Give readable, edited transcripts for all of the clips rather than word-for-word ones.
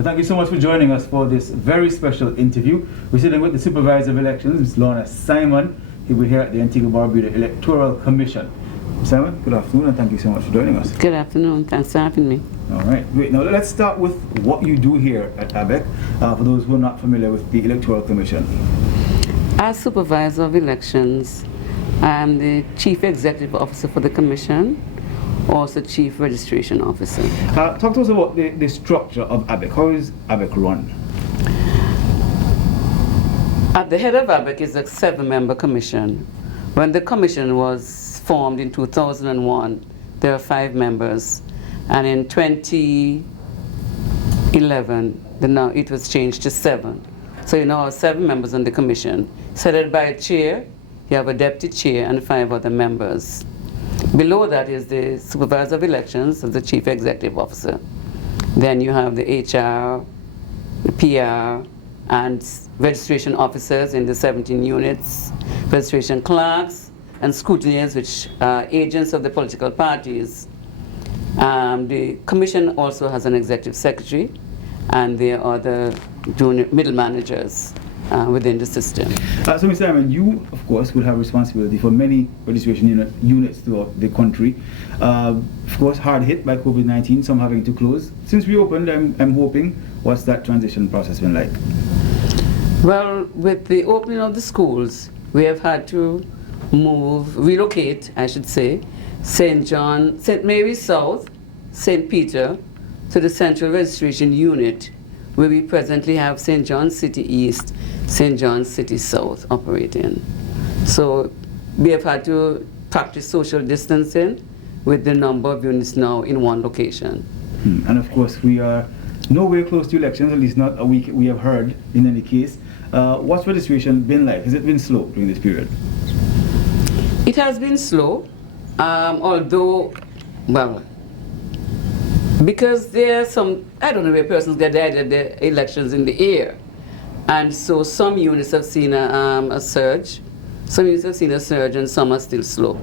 Well, thank you so much for joining us for this very special interview. We're sitting with the Supervisor of Elections, Ms. Lorna Simon. We're here at the Antigua Barbuda Electoral Commission. Simon, good afternoon, and thank you so much for joining us. Good afternoon. Thanks for having me. All right, great. Now let's start with what you do here at ABEC, for those who are not familiar with the Electoral Commission. As Supervisor of Elections, I am the Chief Executive Officer for the Commission, also Chief Registration Officer. Talk to us about the structure of ABEC. How is ABEC run? At the head of ABEC is a 7-member commission. When the commission was formed in 2001, there were 5 members, and in 2011, now it was changed to 7. So you now have 7 members on the commission, headed by a chair. You have a deputy chair and 5 other members. Below that is the Supervisor of Elections as the Chief Executive Officer. Then you have the HR, the PR, and registration officers in the 17 units, registration clerks, and scrutineers, which are agents of the political parties. The commission also has an executive secretary, and there are the junior middle managers within the system. So, Ms. Simon, you, of course, will have responsibility for many registration units throughout the country. Of course, hard hit by COVID-19, some having to close. Since we opened, I'm hoping, what's that transition process been like? Well, with the opening of the schools, we have had to relocate, I should say, St. Mary's South, St. Peter, to the Central Registration Unit, where we presently have St. John City East, St. John City South operating. So we have had to practice social distancing with the number of units now in one location. And of course, we are nowhere close to elections, at least not a week we have heard in any case. What's registration been like? Has it been slow during this period? It has been slow, although, well, because there are some, I don't know where persons get the idea the elections in the air. And so some units have seen a surge. Some units have seen a surge and some are still slow.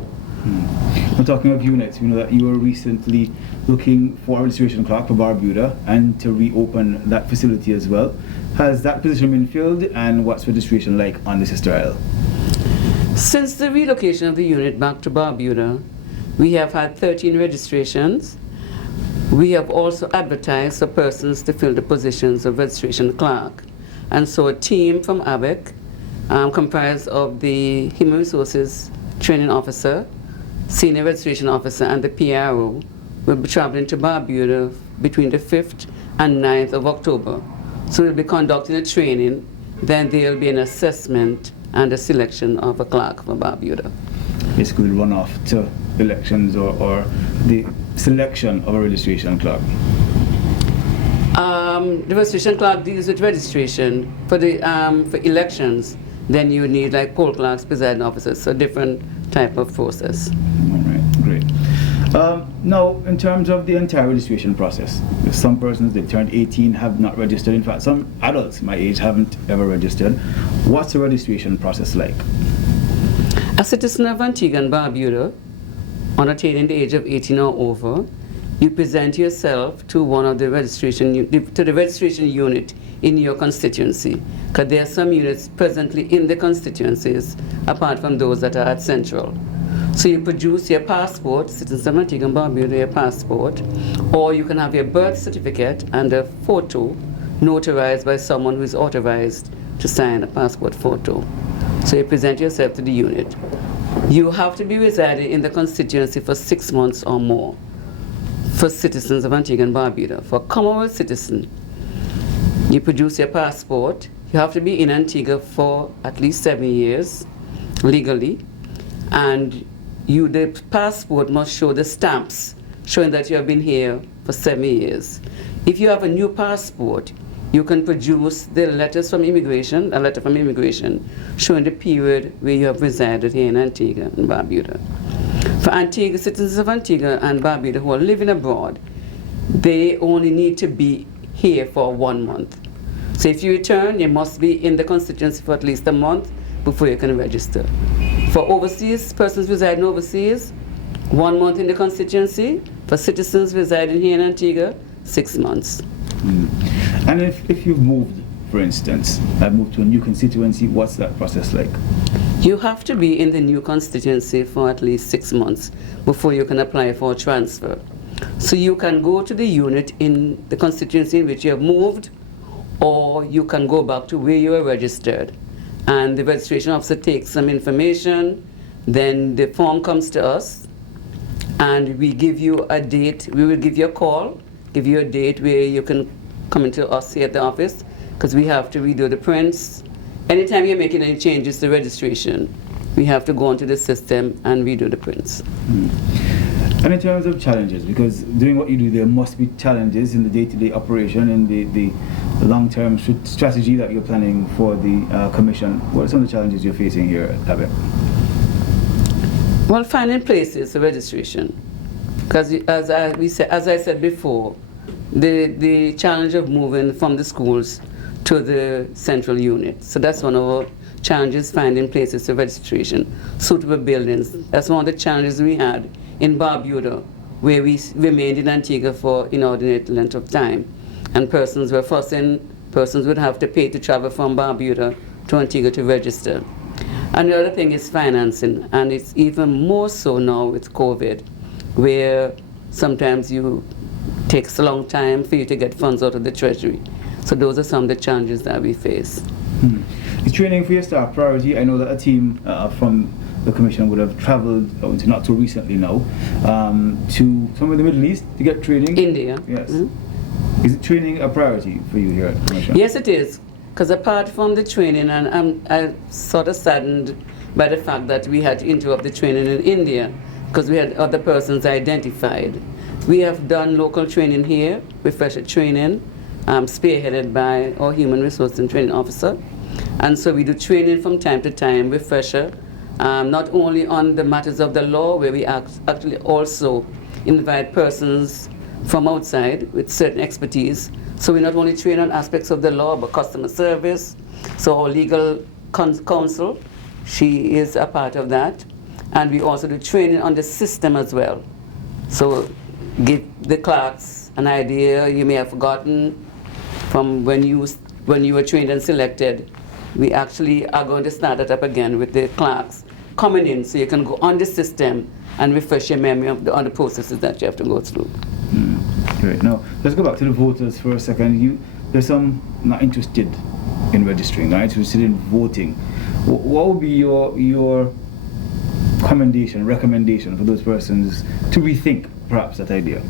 We're talking of units. We know that you were recently looking for a registration clerk for Barbuda and to reopen that facility as well. Has that position been filled, and what's registration like on the Sister Isle? Since the relocation of the unit back to Barbuda, we have had 13 registrations. We have also advertised for persons to fill the positions of registration clerk. And so a team from ABEC, comprised of the Human Resources Training Officer, Senior Registration Officer, and the PRO, will be traveling to Barbuda between the 5th and 9th of October. So we'll be conducting a training, then there will be an assessment and a selection of a clerk for Barbuda. Basically run off to elections or the selection of a registration clerk. The registration clerk deals with registration for the for elections. Then you need like poll clerks, presiding officers, so different type of process. All right, great. Now, in terms of the entire registration process, some persons that turned 18 have not registered. In fact, some adults my age haven't ever registered. What's the registration process like? A citizen of Antigua and Barbuda, on attaining the age of 18 or over, you present yourself to one of the registration unit in your constituency, because there are some units presently in the constituencies apart from those that are at Central. So you produce your passport, citizens of Antigua and Barbuda, your passport, or you can have your birth certificate and a photo notarized by someone who is authorized to sign a passport photo. So you present yourself to the unit. You have to be residing in the constituency for 6 months or more for citizens of Antigua and Barbuda. For a Commonwealth citizen, you produce your passport. You have to be in Antigua for at least 7 years legally, and the passport must show the stamps showing that you have been here for 7 years. If you have a new passport, you can produce the letters from immigration, a letter from immigration showing the period where you have resided here in Antigua and Barbuda. For citizens of Antigua and Barbuda who are living abroad, they only need to be here for 1 month. So if you return, you must be in the constituency for at least a month before you can register. For overseas, persons residing overseas, 1 month in the constituency. For citizens residing here in Antigua, 6 months. And if you've moved, for instance, I've moved to a new constituency, what's that process like? You have to be in the new constituency for at least 6 months before you can apply for a transfer. So you can go to the unit in the constituency in which you have moved, or you can go back to where you are registered. And the registration officer takes some information, then the form comes to us, and we give you a date. We will give you a call, give you a date where you can come into us here at the office, because we have to redo the prints. Anytime you're making any changes to registration, we have to go onto the system and redo the prints. And in terms of challenges, because doing what you do, there must be challenges in the day-to-day operation and the long-term strategy that you're planning for the commission. What are some of the challenges you're facing here at Abe? Well, finding places for registration, because as I said before, the challenge of moving from the schools to the central unit. So that's one of our challenges, finding places for registration, suitable buildings. That's one of the challenges we had in Barbuda, where we remained in Antigua for inordinate length of time. And persons were fussing, persons would have to pay to travel from Barbuda to Antigua to register. And the other thing is financing, and it's even more so now with COVID, where sometimes it takes a long time for you to get funds out of the treasury. So those are some of the challenges that we face. Is training for your staff priority? I know that a team from the commission would have traveled, not too recently now, to somewhere in the Middle East to get training. India. Yes. Is training a priority for you here at the commission? Yes, it is. Because apart from the training, and I'm sort of saddened by the fact that we had to interrupt the training in India because we had other persons identified. We have done local training here, refresher training, spearheaded by our Human Resource and Training Officer. And so we do training from time to time, refresher, not only on the matters of the law, where we actually also invite persons from outside with certain expertise. So we not only train on aspects of the law, but customer service. So our legal counsel, she is a part of that. And we also do training on the system as well. So give the clerks an idea you may have forgotten from when you were trained and selected. We actually are going to start that up again with the clerks coming in, so you can go on the system and refresh your memory on the processes that you have to go through. Great. Now, let's go back to the voters for a second. There's some not interested in registering, not interested in voting. What would be your recommendation for those persons to rethink perhaps that idea?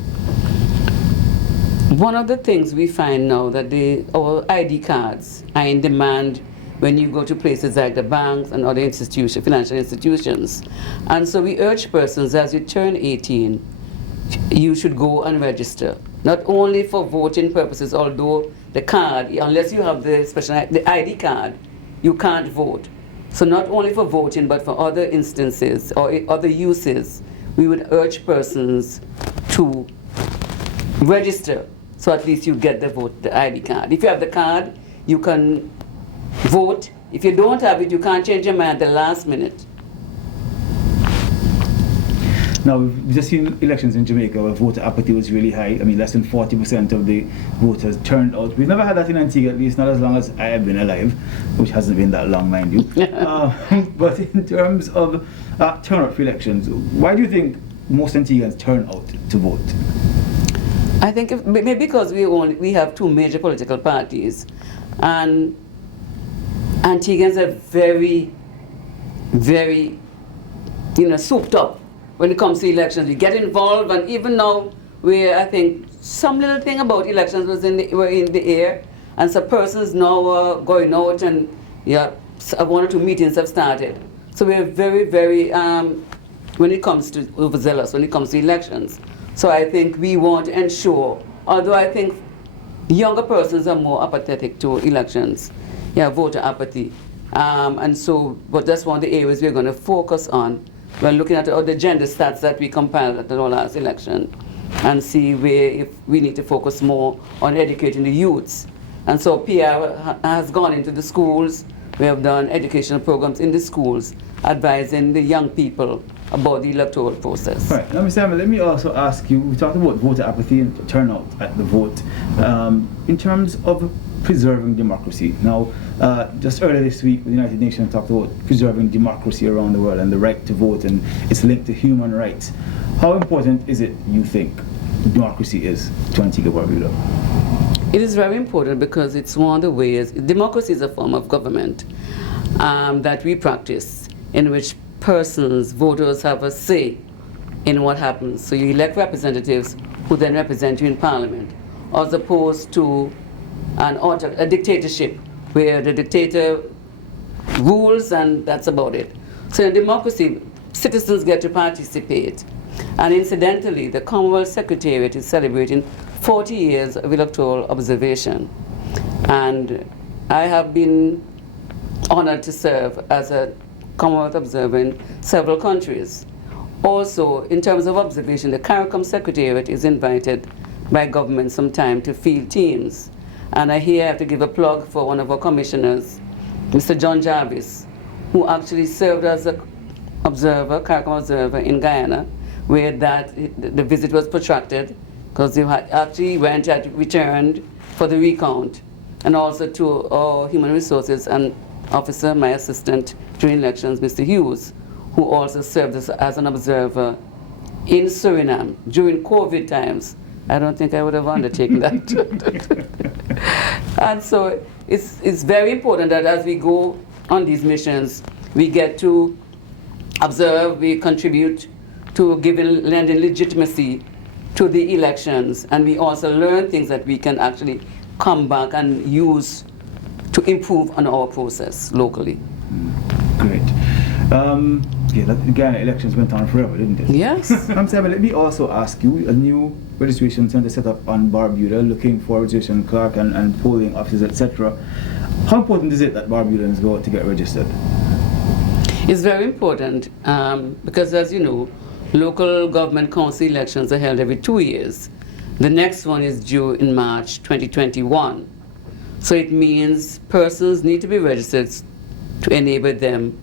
One of the things we find now that our ID cards are in demand when you go to places like the banks and other financial institutions. And so we urge persons, as you turn 18, you should go and register. Not only for voting purposes, although the card, unless you have the ID card, you can't vote. So not only for voting, but for other instances or other uses, we would urge persons to register, so at least you get the ID card. If you have the card, you can vote. If you don't have it, you can't change your mind at the last minute. Now, we've just seen elections in Jamaica where voter apathy was really high. I mean, less than 40% of the voters turned out. We've never had that in Antigua, at least not as long as I have been alive, which hasn't been that long, mind you. But in terms of turnout for elections, why do you think most Antiguans turn out to vote? I think maybe because we have two major political parties, and Antiguans are very, very, souped up when it comes to elections. We get involved, and even now, I think some little thing about elections were in the air, and some persons now are going out, and one or two meetings have started. So we're very, very, when it comes to overzealous, when it comes to elections. So I think we want to ensure, although I think younger persons are more apathetic to elections, voter apathy. But that's one of the areas we're going to focus on. We're looking at all the gender stats that we compiled at the last election and see if we need to focus more on educating the youths. And so PR has gone into the schools We have done educational programs in the schools, advising the young people about the electoral process. Right. Now, Ms. Simon, let me also ask you, we talked about voter apathy and turnout at the vote. In terms of preserving democracy, now, just earlier this week, the United Nations talked about preserving democracy around the world and the right to vote, and it's linked to human rights. How important is it, you think, democracy is to Antigua Barbuda? It is very important because it's one of the ways, democracy is a form of government that we practice, in which persons, voters have a say in what happens. So you elect representatives who then represent you in parliament, as opposed to a dictatorship where the dictator rules and that's about it. So in democracy, citizens get to participate. And incidentally, the Commonwealth Secretariat is celebrating 40 years of electoral observation. And I have been honored to serve as a Commonwealth observer in several countries. Also, in terms of observation, the CARICOM Secretariat is invited by government sometime to field teams. And I here have to give a plug for one of our commissioners, Mr. John Jarvis, who actually served as an observer, CARICOM observer in Guyana, where the visit was protracted because they had actually returned for the recount, and also to our human resources and officer, my assistant during elections, Mr. Hughes, who also served as an observer in Suriname during COVID times. I don't think I would have undertaken that. And so it's very important that as we go on these missions, we get to observe, we contribute to lending legitimacy to the elections, and we also learn things that we can actually come back and use to improve on our process locally. Great. The Ghana elections went on forever, didn't it? Yes. Simon, let me also ask you, a new registration center set up on Barbuda, looking for registration clerk and polling officers, etc. How important is it that Barbudans go out to get registered? It's very important because, as you know, local government council elections are held every 2 years. The next one is due in March 2021. So it means persons need to be registered to enable them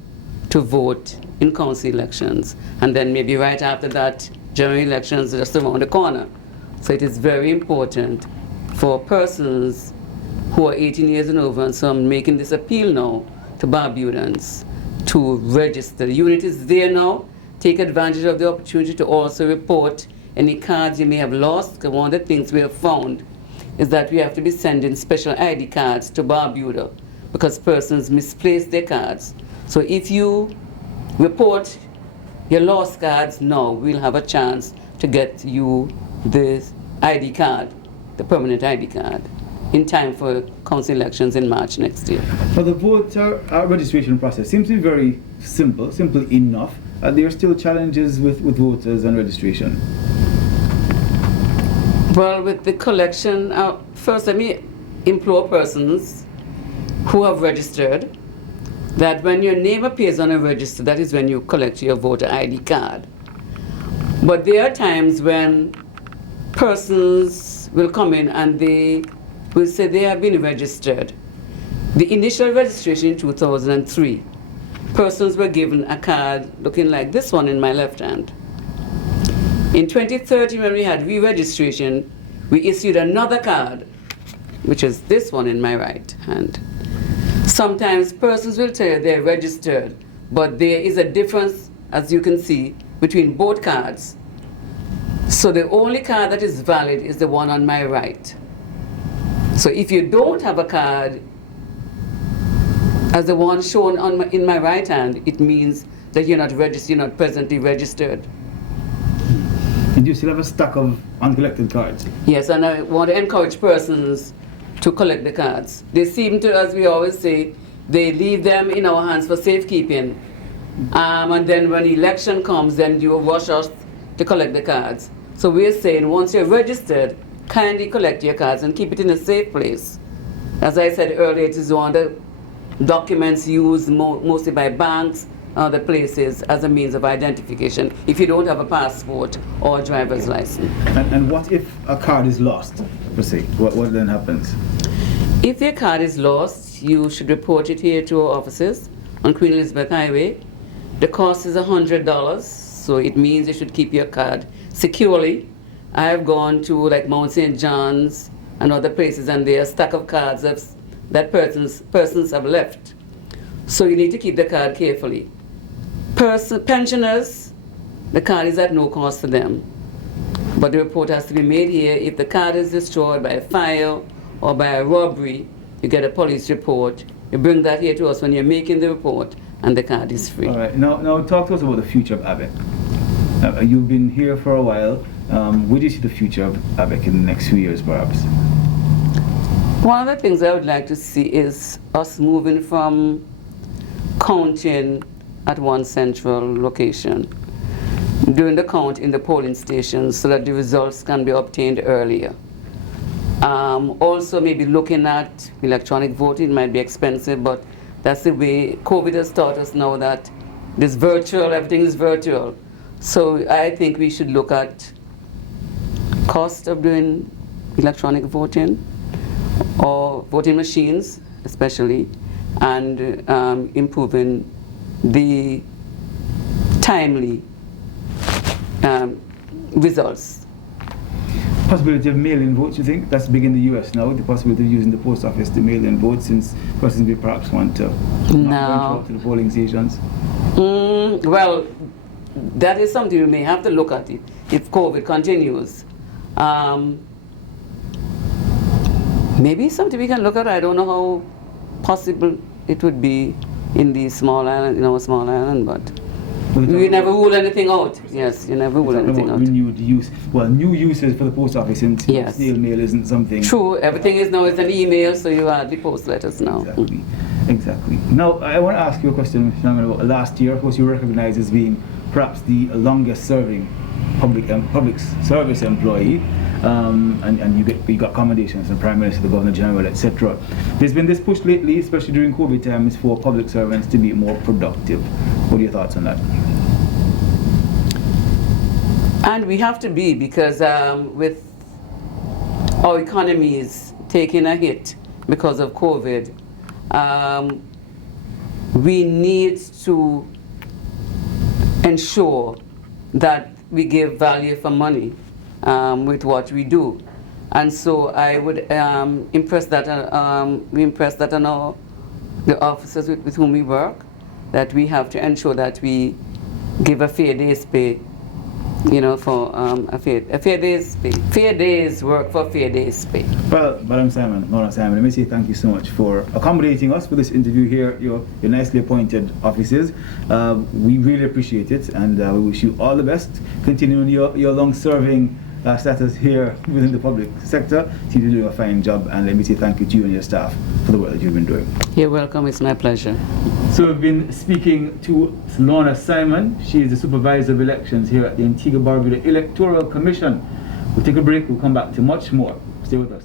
to vote in council elections. And then maybe right after that, general elections are just around the corner. So it is very important for persons who are 18 years and over, and so I'm making this appeal now to Barbudans to register. The unit is there now. Take advantage of the opportunity to also report any cards you may have lost. Because one of the things we have found is that we have to be sending special ID cards to Barbuda because persons misplace their cards. So if you report your lost cards now, we'll have a chance to get you the ID card, the permanent ID card, in time for council elections in March next year. Well, the voter registration process seems to be very simple enough. There are still challenges with voters and registration. Well, with the collection, first let me implore persons who have registered that when your name appears on a register, that is when you collect your voter ID card. But there are times when persons will come in and they will say they have been registered. The initial registration in 2003, persons were given a card looking like this one in my left hand. In 2013, when we had re-registration, we issued another card, which is this one in my right hand. Sometimes persons will tell you they're registered, but there is a difference, as you can see, between both cards. So the only card that is valid is the one on my right. So if you don't have a card as the one shown in my right hand, it means that you're not registered, you're not presently registered. And you still have a stack of uncollected cards? Yes, and I want to encourage persons to collect the cards. They seem to, as we always say, they leave them in our hands for safekeeping. And then when election comes, then you rush us to collect the cards. So we're saying once you're registered, kindly collect your cards and keep it in a safe place. As I said earlier, it is one of the documents used mostly by banks, other places, as a means of identification if you don't have a passport or a driver's license. And what if a card is lost, per se? What then happens? If your card is lost, you should report it here to our offices on Queen Elizabeth Highway. The cost is $100, so it means you should keep your card securely. I have gone to like Mount St. John's and other places, and there are a stack of cards that persons have left. So you need to keep the card carefully. Pensioners, the card is at no cost to them, but the report has to be made here. If the card is destroyed by a fire or by a robbery, you get a police report. You bring that here to us when you're making the report, and the card is free. All right. Now talk to us about the future of ABEC. You've been here for a while. Where do you see the future of ABEC in the next few years, perhaps? One of the things I would like to see is us moving from counting at one central location, doing the count in the polling stations so that the results can be obtained earlier. Also maybe looking at electronic voting. Might be expensive, but that's the way COVID has taught us now, that this virtual, everything is virtual. So I think we should look at cost of doing electronic voting or voting machines especially, and improving the timely results. Possibility of mail-in votes, you think? That's big in the US now, the possibility of using the post office to mail-in votes, since persons may perhaps want to not venture out to the polling stations. Well, that is something we may have to look at it if COVID continues. Maybe something we can look at. I don't know how possible it would be in the small island, in our small island, but we never rule anything out. Yes, you never rule anything out. Renewed use, well, new uses for the post office, since snail mail isn't something. True, everything is now, it's an email, so you hardly post letters now. Exactly. Now, I want to ask you a question, Mr. Simon, about last year. Of course, you were recognized as being perhaps the longest serving public service employee, and you got commendations from the Prime Minister, the Governor General, etc. There's been this push lately, especially during COVID times, for public servants to be more productive. What are your thoughts on that? And we have to be, because with our economy is taking a hit because of COVID, we need to ensure that we give value for money with what we do. And so I would impress that on the officers with whom we work, that we have to ensure that we give a fair day's pay, you know, for a fair day's work for fair day's pay. Well, Madam Simon, Lorna Simon, let me say thank you so much for accommodating us for this interview here, your nicely appointed offices. We really appreciate it, and we wish you all the best, continuing your long-serving status here within the public sector. So you're doing a fine job, and let me say thank you to you and your staff for the work that you've been doing. You're welcome, it's my pleasure. So we've been speaking to Lorna Simon. She is the Supervisor of Elections here at the Antigua Barbuda Electoral Commission. We'll take a break, we'll come back to much more. Stay with us.